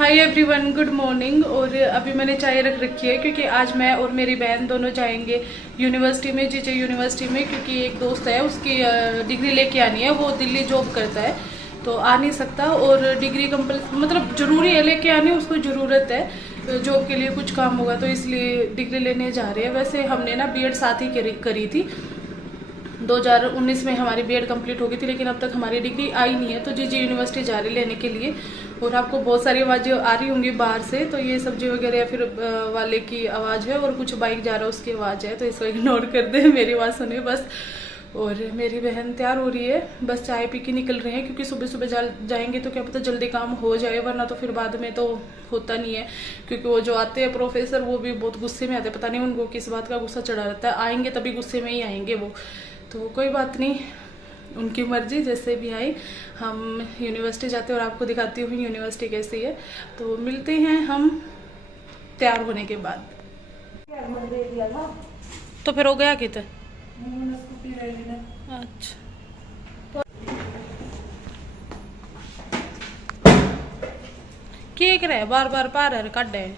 Hi everyone, good morning. और अभी मैंने चाय रख रखी है क्योंकि आज मैं और मेरी बहन दोनों जाएंगे यूनिवर्सिटी में, जीजे यूनिवर्सिटी में, क्योंकि एक दोस्त है उसकी डिग्री लेके आनी है। वो दिल्ली जॉब करता है तो आ नहीं सकता, और डिग्री मतलब ज़रूरी है लेके आनी, उसको ज़रूरत है जॉब के लिए, कुछ काम होगा तो इसलिए डिग्री लेने जा रहे हैं। वैसे हमने ना बीएड साथ ही करी थी, 2019 में हमारी बीएड कंप्लीट हो गई थी, लेकिन अब तक हमारी डिग्री आई नहीं है। तो जीजे यूनिवर्सिटी जा रही लेने के लिए। और आपको बहुत सारी आवाज़ें आ रही होंगी बाहर से, तो ये सब्जी वगैरह या फिर वाले की आवाज़ है, और कुछ बाइक जा रहा है उसकी आवाज़ है, तो इसको इग्नोर कर दे, मेरी आवाज़ सुने बस। और मेरी बहन तैयार हो रही है, बस चाय पी के निकल रहे हैं, क्योंकि सुबह सुबह जाएंगे तो क्या पता जल्दी काम हो जाए, वरना तो फिर बाद में तो होता नहीं है। क्योंकि वो जो आते हैं प्रोफेसर, वो भी बहुत गुस्से में आते हैं, पता नहीं उनको किस बात का गुस्सा चढ़ा रहता है। आएंगे तभी गुस्से में ही आएंगे वो, तो कोई बात नहीं, उनकी मर्जी, जैसे भी आई। हम यूनिवर्सिटी जाते हैं और आपको दिखाती हूँ यूनिवर्सिटी कैसी है। तो मिलते हैं हम तैयार होने के बाद। तो फिर हो गया कितने? अच्छा, केक रहे बार बार पार कट है।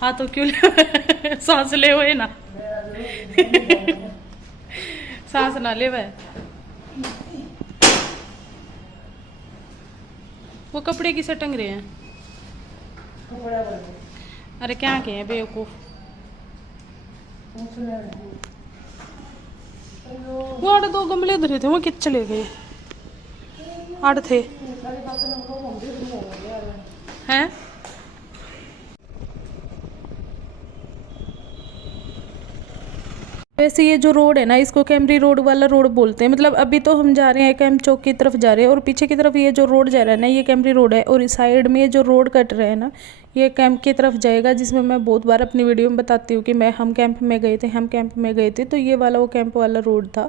हाँ तो क्यों ले सांस ले हुए ना सांस ना ले वह। वो कपड़े किसे टंग रहे हैं? अरे क्या के हैं बेवकूफ। वो आठ दो गमले धरे थे, वो कित चले गए? आठ थे हैं। वैसे ये जो रोड है ना, इसको कैमरी रोड वाला रोड बोलते हैं। मतलब अभी तो हम जा रहे हैं कैंप चौक की तरफ जा रहे हैं, और पीछे की तरफ ये जो रोड जा रहा है ना, ये कैमरी रोड है। और इस साइड में जो रोड कट रहा है ना, ये कैंप की तरफ जाएगा, जिसमें मैं बहुत बार अपनी वीडियो में बताती हूँ कि हम कैंप में गए थे, हम कैंप में गए थे। तो ये वाला वो कैंप वाला रोड था।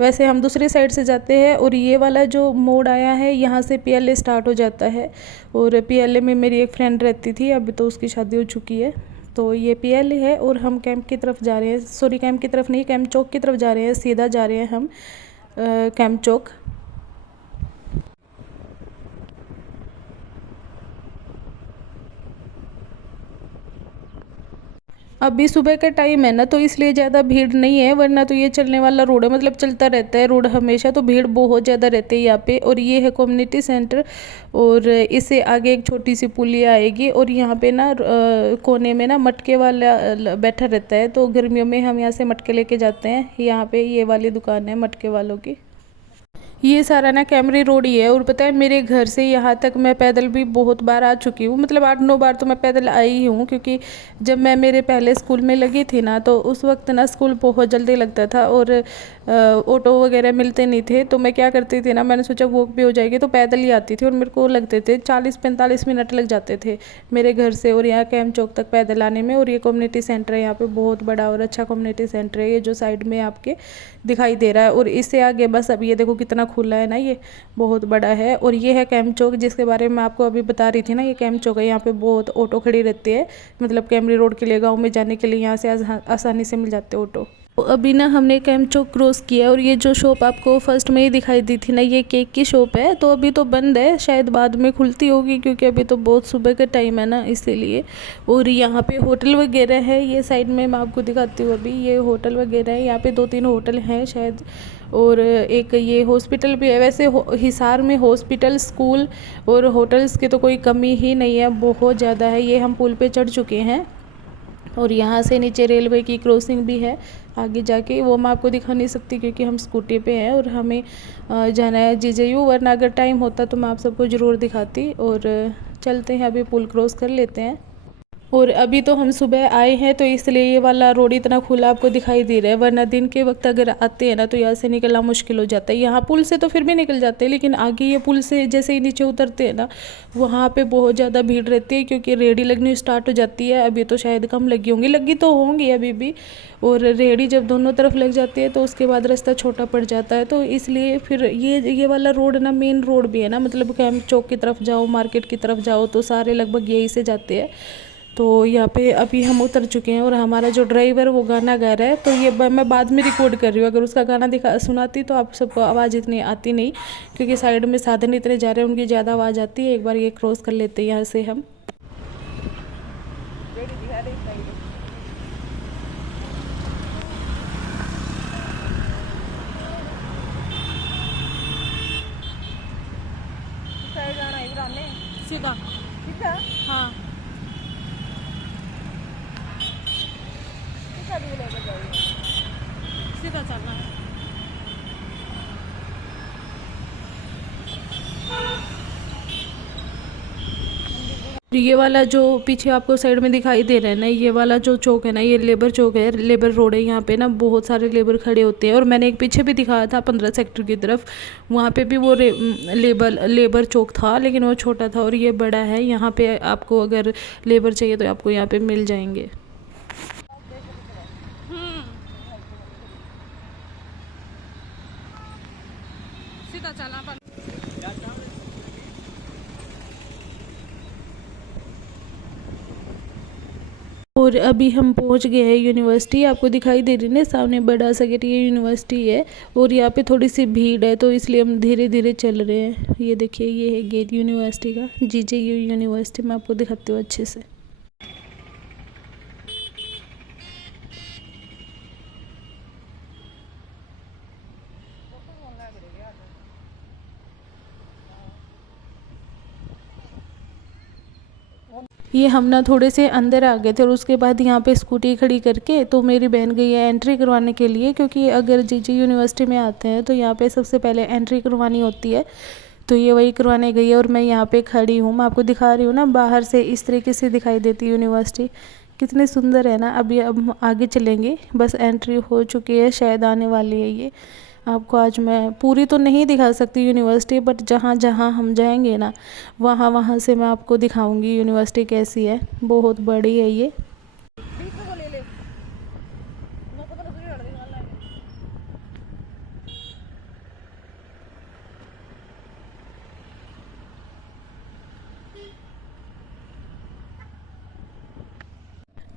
वैसे हम दूसरी साइड से जाते हैं, और ये वाला जो मोड़ आया है, यहाँ से PLA स्टार्ट हो जाता है। और PLA में मेरी एक फ्रेंड रहती थी, अभी तो उसकी शादी हो चुकी है। तो ये PLA है, और हम कैंप की तरफ जा रहे हैं, सॉरी कैंप की तरफ नहीं, कैंप चौक की तरफ जा रहे हैं, सीधा जा रहे हैं हम कैंप चौक। अभी सुबह का टाइम है ना, तो इसलिए ज़्यादा भीड़ नहीं है, वरना तो ये चलने वाला रोड है, मतलब चलता रहता है रोड हमेशा, तो भीड़ बहुत ज़्यादा रहती है यहाँ पे। और ये है कम्युनिटी सेंटर, और इससे आगे एक छोटी सी पुलिया आएगी, और यहाँ पे ना कोने में ना मटके वाला बैठा रहता है, तो गर्मियों में हम यहाँ से मटके लेके जाते हैं। यहाँ पे ये वाली दुकान है मटके वालों की। ये सारा ना कैमरी रोड ही है। और पता है, मेरे घर से यहाँ तक मैं पैदल भी बहुत बार आ चुकी हूँ, मतलब 8-9 बार तो मैं पैदल आई ही हूँ। क्योंकि जब मैं मेरे पहले स्कूल में लगी थी ना, तो उस वक्त ना स्कूल बहुत जल्दी लगता था, और ऑटो वगैरह मिलते नहीं थे। तो मैं क्या करती थी ना, मैंने सोचा वॉक भी हो जाएगी, तो पैदल ही आती थी, और मेरे को लगते थे 40-45 मिनट लग जाते थे मेरे घर से और यहाँ कैंप चौक तक पैदल आने में। और ये कम्युनिटी सेंटर है यहाँ पे, बहुत बड़ा और अच्छा कम्युनिटी सेंटर है, ये जो साइड में आपके दिखाई दे रहा है। और इससे आगे बस अब ये देखो कितना खुला है ना, ये बहुत बड़ा है। और ये है कैंप चौक, जिसके बारे में आपको अभी बता रही थी ना, ये कैंप चौक है। यहाँ पे बहुत ऑटो खड़ी रहती है, मतलब कैमरी रोड के लिए, गाँव में जाने के लिए यहाँ से आसानी से मिल जाते ऑटो। तो अभी ना हमने कैंप चौक क्रॉस किया, और ये जो शॉप आपको फर्स्ट में ही दिखाई दी थी ना, ये केक की शॉप है। तो अभी तो बंद है, शायद बाद में खुलती होगी, क्योंकि अभी तो बहुत सुबह का टाइम है ना, इसीलिए। और यहाँ पे होटल वगैरह है, ये साइड में मैं आपको दिखाती हूँ। अभी ये होटल वगैरह है, यहाँ पे 2-3 होटल हैं शायद, और एक ये हॉस्पिटल भी है। वैसे हिसार में हॉस्पिटल, स्कूल और होटल्स की तो कोई कमी ही नहीं है, बहुत ज़्यादा है। ये हम पुल पे चढ़ चुके हैं, और यहाँ से नीचे रेलवे की क्रॉसिंग भी है आगे जाके, वो मैं आपको दिखा नहीं सकती क्योंकि हम स्कूटी पे हैं और हमें जाना है GJU। वरना अगर टाइम होता तो मैं आप सबको ज़रूर दिखाती। और चलते हैं, अभी पुल क्रॉस कर लेते हैं। और अभी तो हम सुबह आए हैं, तो इसलिए ये वाला रोड इतना खुला आपको दिखाई दे रहा है, वरना दिन के वक्त अगर आते हैं ना, तो यहाँ से निकलना मुश्किल हो जाता है। यहाँ पुल से तो फिर भी निकल जाते हैं, लेकिन आगे ये पुल से जैसे ही नीचे उतरते हैं ना, वहाँ पे बहुत ज़्यादा भीड़ रहती है, क्योंकि रेहड़ी लगनी स्टार्ट हो जाती है। अभी तो शायद कम लगी होंगी, लगी तो होंगी अभी भी। और रेहड़ी जब दोनों तरफ लग जाती है, तो उसके बाद रास्ता छोटा पड़ जाता है। तो इसलिए फिर ये वाला रोड ना मेन रोड भी है ना, मतलब कैंप चौक की तरफ जाओ, मार्केट की तरफ जाओ, तो सारे लगभग यही से जाते हैं। तो यहाँ पे अभी हम उतर चुके हैं और हमारा जो ड्राइवर वो गाना गा रहा है, तो ये मैं बाद में रिकॉर्ड कर रही हूँ। अगर उसका गाना दिखा सुनाती तो आप सबको आवाज़ इतनी आती नहीं, क्योंकि साइड में साधन इतने जा रहे हैं, उनकी ज़्यादा आवाज़ आती है। एक बार ये क्रॉस कर लेते हैं यहाँ से हम। सीधा सीधा, हाँ सीधा चलना है। ये वाला जो पीछे आपको साइड में दिखाई दे रहा है ना, ये वाला जो चौक है ना, ये लेबर चौक है, लेबर रोड है। यहाँ पे ना बहुत सारे लेबर खड़े होते हैं, और मैंने एक पीछे भी दिखाया था 15 सेक्टर की तरफ, वहाँ पे भी वो लेबर चौक था, लेकिन वो छोटा था और ये बड़ा है। यहाँ पे आपको अगर लेबर चाहिए तो आपको यहाँ पे मिल जाएंगे। सीधा चलना। और अभी हम पहुंच गए हैं यूनिवर्सिटी। आपको दिखाई दे रही है ना सामने बड़ा सा गेट, ये यूनिवर्सिटी है। और यहाँ पे थोड़ी सी भीड़ है, तो इसलिए हम धीरे धीरे चल रहे हैं। ये देखिए, ये है गेट यूनिवर्सिटी का, जीजेयू यूनिवर्सिटी। मैं आपको दिखाती हूँ अच्छे से। ये हम ना थोड़े से अंदर आ गए थे, और उसके बाद यहाँ पे स्कूटी खड़ी करके तो मेरी बहन गई है एंट्री करवाने के लिए, क्योंकि अगर जीजे यूनिवर्सिटी में आते हैं तो यहाँ पे सबसे पहले एंट्री करवानी होती है। तो ये वही करवाने गई है, और मैं यहाँ पे खड़ी हूँ। मैं आपको दिखा रही हूँ ना, बाहर से इस तरीके से दिखाई देती है यूनिवर्सिटी, कितनी सुंदर है ना। अभी अब आगे चलेंगे, बस एंट्री हो चुकी है, शायद आने वाली है ये। आपको आज मैं पूरी तो नहीं दिखा सकती यूनिवर्सिटी, बट जहाँ जहाँ हम जाएंगे ना, वहाँ वहाँ से मैं आपको दिखाऊंगी यूनिवर्सिटी कैसी है। बहुत बड़ी है ये।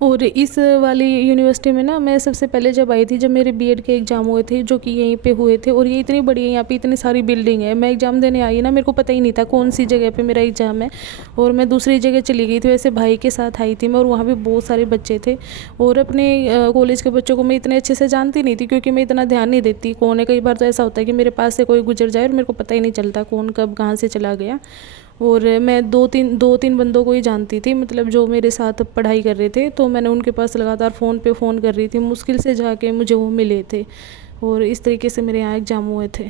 और इस वाली यूनिवर्सिटी में ना मैं सबसे पहले जब आई थी, जब मेरे बीएड के एग्ज़ाम हुए थे, जो कि यहीं पे हुए थे। और ये इतनी बड़ी है, यहाँ पे इतनी सारी बिल्डिंग है। मैं एग्ज़ाम देने आई ना, मेरे को पता ही नहीं था कौन सी जगह पे मेरा एग्ज़ाम है, और मैं दूसरी जगह चली गई थी। वैसे भाई के साथ आई थी मैं, और वहाँ भी बहुत सारे बच्चे थे। और अपने कॉलेज के बच्चों को मैं इतने अच्छे से जानती नहीं थी, क्योंकि मैं इतना ध्यान नहीं देती कौन है। कई बार तो ऐसा होता है कि मेरे पास से कोई गुजर जाए और मेरे को पता ही नहीं चलता कौन कब कहाँ से चला गया। और मैं दो तीन बंदों को ही जानती थी, मतलब जो मेरे साथ पढ़ाई कर रहे थे। तो मैंने उनके पास लगातार फ़ोन पे फ़ोन कर रही थी, मुश्किल से जाके मुझे वो मिले थे। और इस तरीके से मेरे यहाँ एग्ज़ाम हुए थे।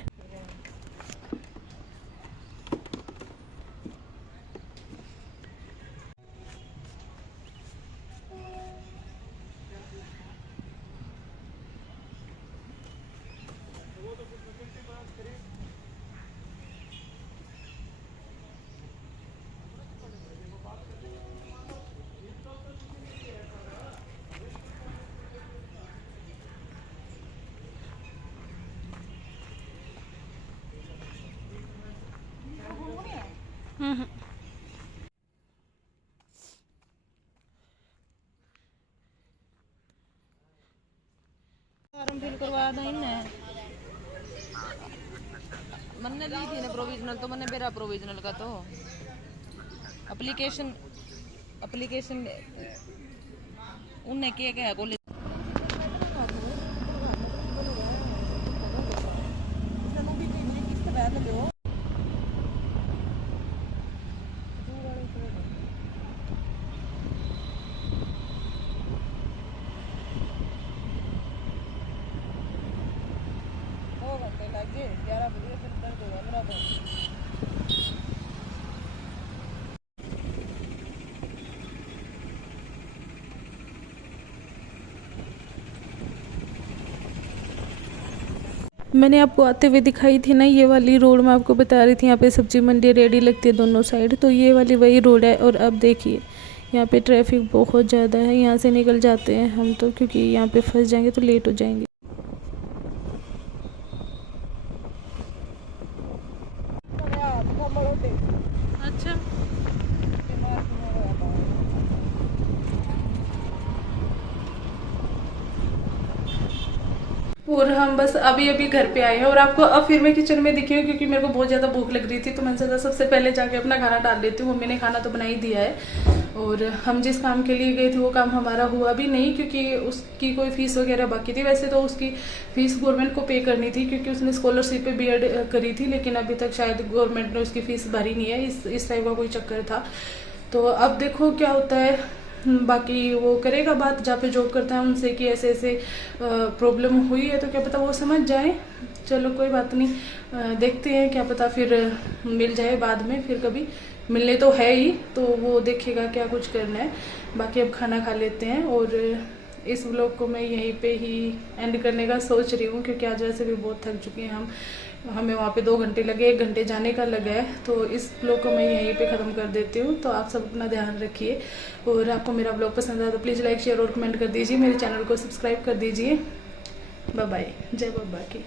फॉर्म फिल करवा दें ने मैंने ली थी ना प्रोविजनल, तो मैंने मेरा प्रोविजनल का तो एप्लीकेशन उनने क्या है कॉलेज लगे 11 बजे फिर दर्द होगा मेरा तो। मैंने आपको आते हुए दिखाई थी ना, ये वाली रोड मैं आपको बता रही थी, यहाँ पे सब्जी मंडी रेडी लगती है दोनों साइड। तो ये वाली वही रोड है। और अब देखिए, यहाँ पे ट्रैफिक बहुत ज़्यादा है। यहाँ से निकल जाते हैं हम तो, क्योंकि यहाँ पे फंस जाएंगे तो लेट हो जाएंगे। अच्छा, और हम बस अभी अभी घर पे आए हैं और आपको अब फिर मैं किचन में दिखी हूँ क्योंकि मेरे को बहुत ज़्यादा भूख लग रही थी, तो मैंने सोचा सबसे पहले जाके अपना खाना डाल लेती हूँ। मम्मी ने खाना तो बना ही दिया है और हम जिस काम के लिए गए थे वो काम हमारा हुआ भी नहीं क्योंकि उसकी कोई फ़ीस वगैरह बाकी थी। वैसे तो उसकी फ़ीस गवर्नमेंट को पे करनी थी क्योंकि उसने स्कॉलरशिप पे बीएड करी थी, लेकिन अभी तक शायद गवर्नमेंट ने उसकी फ़ीस भरी नहीं है, इस टाइप का कोई चक्कर था। तो अब देखो क्या होता है, बाकी वो करेगा बात जहाँ पे जॉब करता है उनसे कि ऐसे ऐसे प्रॉब्लम हुई है, तो क्या पता वो समझ जाए। चलो कोई बात नहीं, देखते हैं, क्या पता फिर मिल जाए बाद में, फिर कभी मिलने तो है ही, तो वो देखेगा क्या कुछ करना है। बाकी अब खाना खा लेते हैं और इस व्लॉग को मैं यहीं पे ही एंड करने का सोच रही हूँ क्योंकि आज वैसे भी बहुत थक चुके हैं हम। हमें वहाँ पे 2 घंटे लगे, 1 घंटे जाने का लगा है, तो इस व्लॉग को मैं यहीं पे ख़त्म कर देती हूँ। तो आप सब अपना ध्यान रखिए और आपको मेरा व्लॉग पसंद आया तो प्लीज़ लाइक शेयर और कमेंट कर दीजिए, मेरे चैनल को सब्सक्राइब कर दीजिए। बाय बाय, जय बाबा की।